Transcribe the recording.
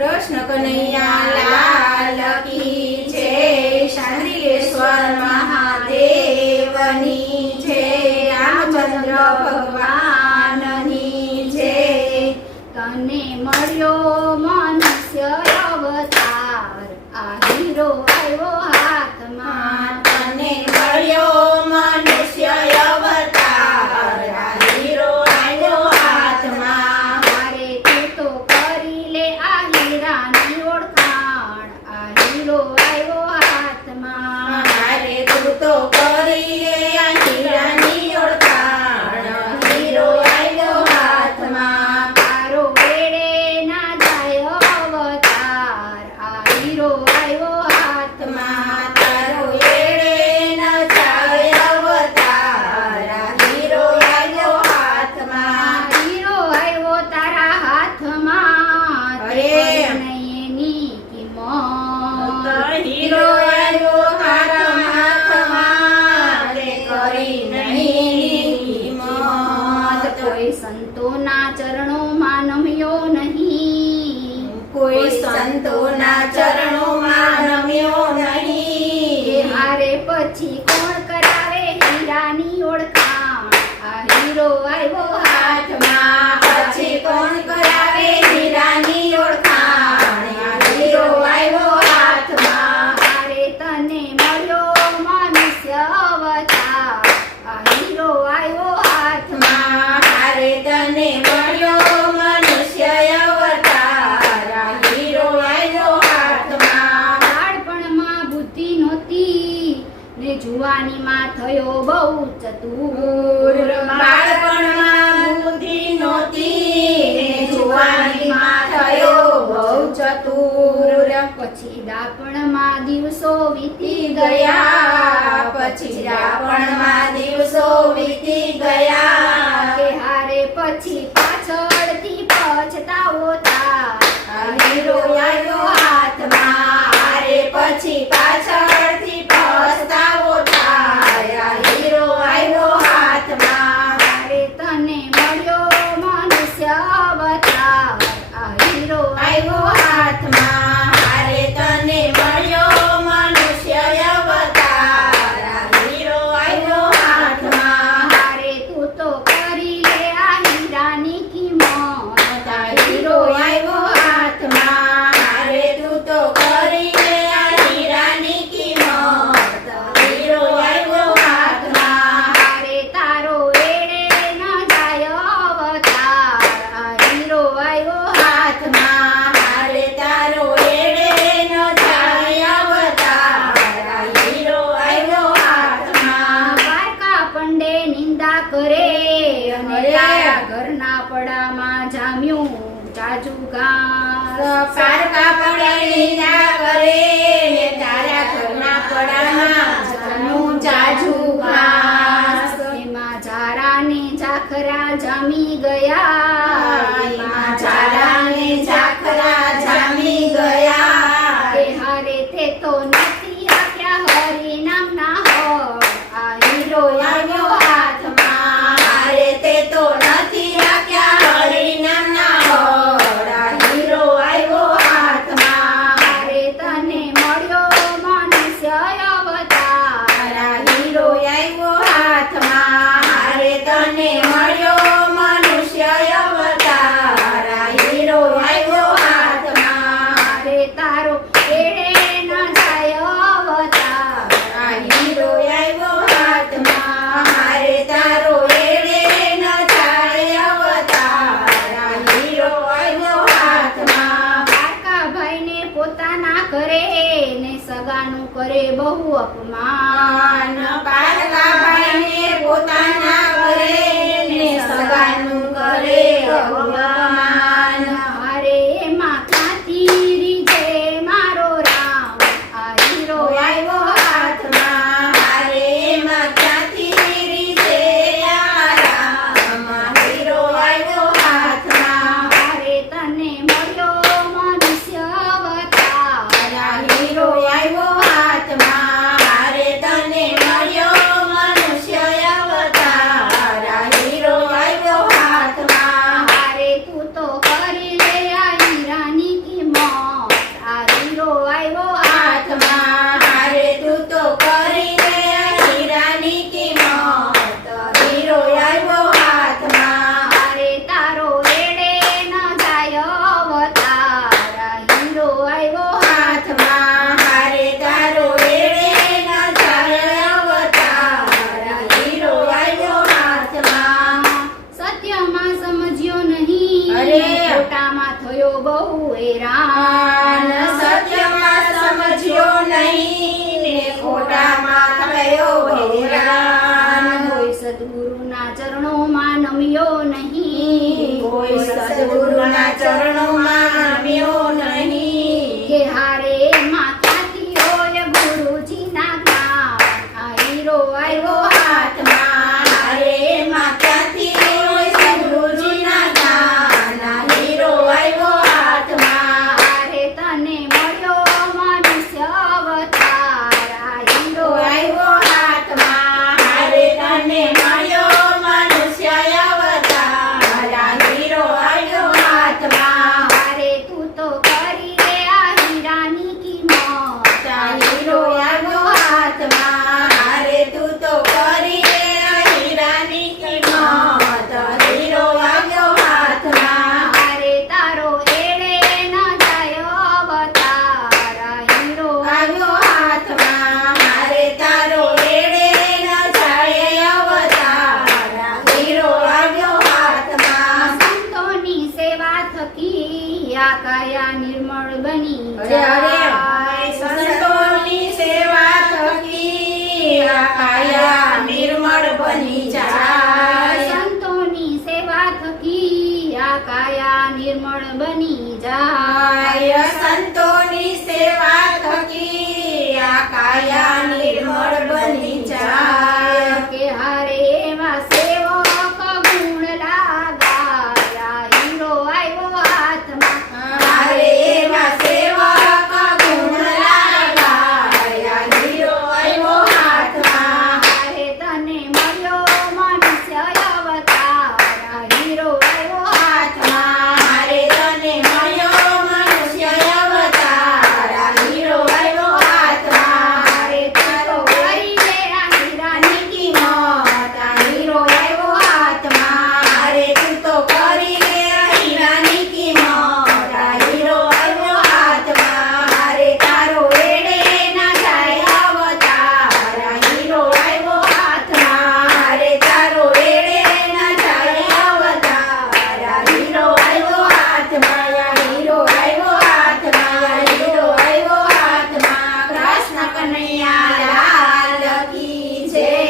કૃષ્ણ કનૈયા લાલ કી જય, શાંતિલેશ્વર મહાદેવની જય, રામચંદ્ર ભગવાનની જય। તને મળ્યો મનુષ્ય અવતાર, આ હીરો આવ્યો હાથમાં। તને મળ્યો મનુષ્ય અવતાર, આ હીરો આવ્યો હાથમાં। મારે તું તો કરી લે આ હીરાની ઓળખાણ, આ હીરો આવ્યો હાથમાં। મારે તું તો કરી લે આ હીરાની ઓળખાણ, હીરો આવ્યો હાથમાં। તારો વેડે ના જાય અવતાર, આ હીરો આવ્યો હાથમાં। તારો એળે ન જાય અવતાર, આ હીરો આવ્યો હાથમાં। હીરો આવ્યો તારા હાથમાં, તે અરે! નહીં એની કિંમત। હીરો આવ્યો તારા હાથમાં, તે કરી નહીં કિંમત। કોઈ સંતોના ચરણોમાં નમ્યો નહીં, કોઈ સંતોના ચરણોમાં નમ્યો એ નહીં। હારે પછી કોણ કરાવે હીરાની ઓળખાણ, આ હીરો આવ્યો હાથમાં પછી કોણ કરાવે હીરાની ઓળખાણ, આ હીરો આવ્યો હાથમાં। હારે તને મળ્યો મનુષ્ય અવતાર, આ હીરો આવ્યો હાથમાં। હારે તને મળ્યો મનુષ્ય અવતાર, આ હીરો આવ્યો હાથમાં। બાળપણમાં બુદ્ધિ નહોતી ને જુવાનીમાં થયો બહુ ચતુર। બાળપણમાં બુદ્ધિ નહોતી ને જુવાનીમાં થયો બહુ ચતુર। પછી દાપણમાં દિવસો વીતી ગયા પછી રાવણમાં દિવસો વીતી ગયા। કે હારે પછી પાછળથી પછતાવો થાય, આ હીરો આવ્યો હાથમાં, હારે પછી પાછળથી પછતાવો થાય, આ હીરો આવ્યો હાથમાં। હારે તને મળ્યો મનુષ્ય અવતાર, આ હીરો આવ્યો હાથમાં, હારે તને મળ્યો મનુષ્ય અવતાર, આ હીરો આવ્યો હાથમાં। હારે તું તો કરી લે આ હીરાની કિંમત, આ હીરો આવ્યો હાથમાં, હારે તું તો કરી લે આ હીરાની કિંમત, હીરો આવ્યો હાથમાં। હારે તારો એડે ન જાય અવતાર, આ હીરો આવ્યો હાથમાં હારે તારો એડે ન જાય અવતાર, આ હીરો આવ્યો હાથમાં। પારકા પંડે નિંદા કરે અને અરે! તારા ઘરના પડામાં જામ્યું જાજુ ઘાસ। પારકા પડે નિંદા કરે ને તારા ઘરના પડામાં જનું જાજુ ઘાસ। એમાં ઝારા ને ઝાખરા જામી ગયા, એમાં ઝારા ને ઝાખરા જામી ગયા। એ હારે તે તો નથી આપ્યા હરિ નામના હળ, આ હીરો આવ્યો હાથમાં। હારે તે તો નથી રાખ્યા હરિનામના હળ, આ હીરો આવ્યો હાથમાં। હારે તને મળ્યો મનુષ્ય અવતાર, આ હીરો આવ્યો હાથમાં, હારે તને મળ્યો મનુષ્ય અવતાર, આ હીરો આવ્યો હાથમાં। હારે તારો એડે ન જાય અવતાર, આ હીરો આવ્યો હાથમાં, હારે તારો એડે ન જાય અવતાર, આ હીરો આવ્યો હાથમાં। પારકા ભાઈને પોતાના કરે ને સગાનું કરે બહુ અપમાન। પારકા ભાઈને પોતાના કરે ને સગાનું કરે અપમાન। હારે એમાં ક્યાંથી રીઝે મારો રામ, આ હીરો આવ્યો હાથમાં, હારે એમાં ક્યાંથી રીઝે આ રામ, હીરો આવ્યો હાથમાં। હારે તને મળ્યો મનુષ્ય અવતાર, આ હીરો આવ્યો હાથમાં, હારે તને મળ્યો મનુષ્ય અવતાર, આ હીરો આવ્યો હાથમાં। હારે તું હેરાન સત્યમાં સમજ્યો નહીં ને ખોટામાં થયો હેરાન કોઈ સદગુરુના ચરણોમાં નમ્યો નહીં કોઈ સદગુરુના ચરણોમાં નમ્યો નહીં કે હારે માતાથી હોય ગુરુજીના જ્ઞાન આ હીરો આવ્યો હાથમાં હારે માતાથી હોય સદગુરુજીના જ્ઞાન આ હીરો આવ્યો હાથમાં હારે તને મળ્યો મનુષ્ય અવતાર આ હીરો આવ્યો હાથમાં હારે તને મળ્યો મનુષ્ય અવતાર આ હીરો આવ્યો હાથમાં હારે તું તો કરી લે આ હીરાની કિંમત આ હીરો આવ્યો હાથમાં હારે તું તો કરી લે હીરાની કિંમત હીરો આવ્યો હાથમાં હારે તારો એળે ન જાય અવતાર આ હીરો આવ્યો હાથમાં હારે તારો એડે ન જાય અવતાર આ હીરો આવ્યો હાથમાં સંતોની સેવા થકી આ કાયા નિર્મળ બની અરે ભાઈ સંતોની સેવા થકી આ કાયા નિર્મળ બની જાય સંતોની સેવા થકી આ કાયા નિર્મળ બની જાય